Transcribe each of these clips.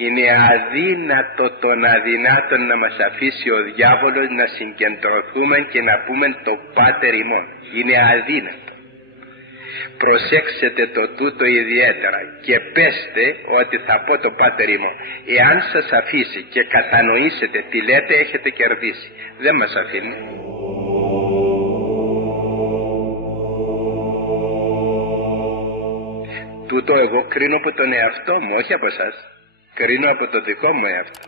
Είναι αδύνατο των αδυνάτων να μας αφήσει ο διάβολος να συγκεντρωθούμε και να πούμε το Πάτερ ημών. Είναι αδύνατο. Προσέξτε το τούτο ιδιαίτερα και πέστε ότι θα πω το Πάτερ ημών. Εάν σας αφήσει και κατανοήσετε τι λέτε, έχετε κερδίσει. Δεν μας αφήνει. Τούτο εγώ κρίνω από τον εαυτό μου, όχι από εσάς. Κρίνω από το δικό μου εαυτό.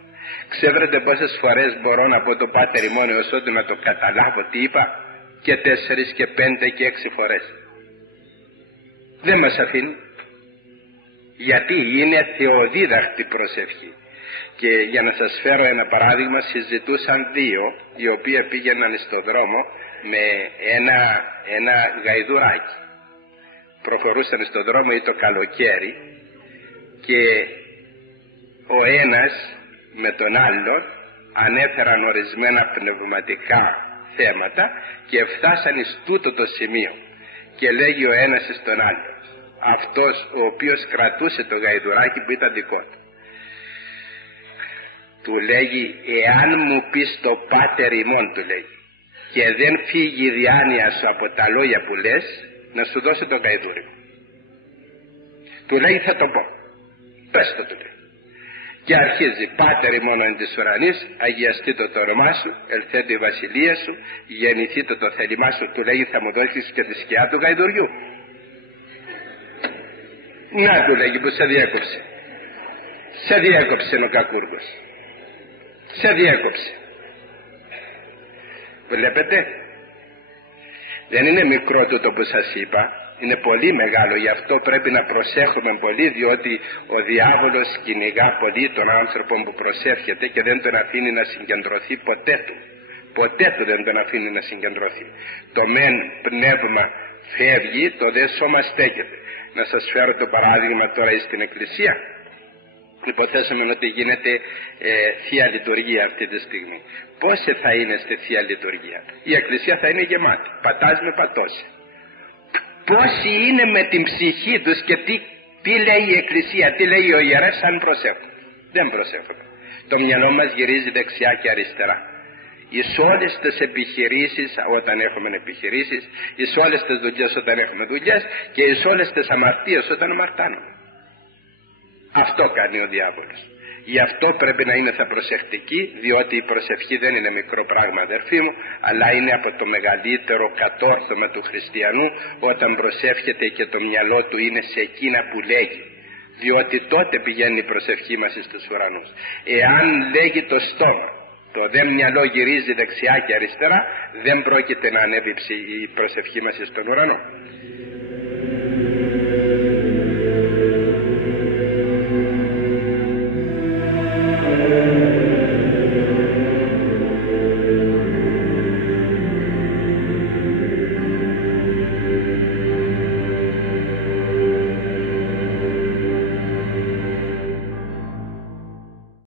Ξέρετε πόσες φορές μπορώ να πω το Πάτερ ημών έως ότου να το καταλάβω τι είπα? Και 4 και 5 και 6 φορές. Δεν μας αφήνει. Γιατί είναι θεοδίδαχτη προσευχή. Και για να σας φέρω ένα παράδειγμα, συζητούσαν δύο οι οποίοι πήγαιναν στο δρόμο με ένα γαϊδουράκι. Προχωρούσαν στο δρόμο ή το καλοκαίρι και ο ένας με τον άλλον ανέφεραν ορισμένα πνευματικά θέματα και φτάσαν εις τούτο το σημείο και λέγει ο ένας στον άλλο, αυτός ο οποίος κρατούσε το γαϊδουράκι που ήταν δικό του λέγει, εάν μου πεις το Πάτερ ημών, του λέγει, και δεν φύγει η διάνοια σου από τα λόγια που λες, να σου δώσω το γαϊδούρι. Του λέει, θα το πω. Πες το, του λέει. Και αρχίζει, Πάτερ ημών εν της ουρανής, αγιαστήτω το όνομά σου, ελθέτω η βασιλεία σου, γεννηθήτω το θέλημά σου. Του λέει, θα μου δώσεις και τη σκιά του γαϊδουριού. Να, του λέγει, που σε διέκοψε. Σε διέκοψε ο κακούργος. Σε διέκοψε. Βλέπετε, δεν είναι μικρό τούτο που σας είπα, είναι πολύ μεγάλο. Γι' αυτό πρέπει να προσέχουμε πολύ, διότι ο διάβολος κυνηγά πολύ τον άνθρωπο που προσεύχεται και δεν τον αφήνει να συγκεντρωθεί ποτέ του. Ποτέ του δεν τον αφήνει να συγκεντρωθεί. Το μεν πνεύμα φεύγει, το δε σώμα στέκεται. Να σας φέρω το παράδειγμα τώρα στην εκκλησία. Υποθέσαμε ότι γίνεται Θεία Λειτουργία αυτή τη στιγμή. Πόσοι θα είναι στη Θεία Λειτουργία? Η εκκλησία θα είναι γεμάτη. Πατάς με πατώσει. Πόσοι είναι με την ψυχή τους και τι λέει η εκκλησία, τι λέει ο ιερεύς, αν προσέχουν? Δεν προσέχουν. Το μυαλό μας γυρίζει δεξιά και αριστερά. Εις όλες τις επιχειρήσεις όταν έχουμε επιχειρήσεις, εις όλες τις δουλειές όταν έχουμε δουλειές και εις όλες τις αμαρτίες όταν αμαρτάνουμε. Αυτό κάνει ο διάβολος. Γι' αυτό πρέπει να είναι θα προσεκτικοί, διότι η προσευχή δεν είναι μικρό πράγμα, αδερφοί μου, αλλά είναι από το μεγαλύτερο κατόρθωμα του χριστιανού όταν προσεύχεται και το μυαλό του είναι σε εκείνα που λέγει. Διότι τότε πηγαίνει η προσευχή μας στους ουρανούς. Εάν λέγει το στόμα, το δε μυαλό γυρίζει δεξιά και αριστερά, δεν πρόκειται να ανέβει η προσευχή μας στον ουρανό.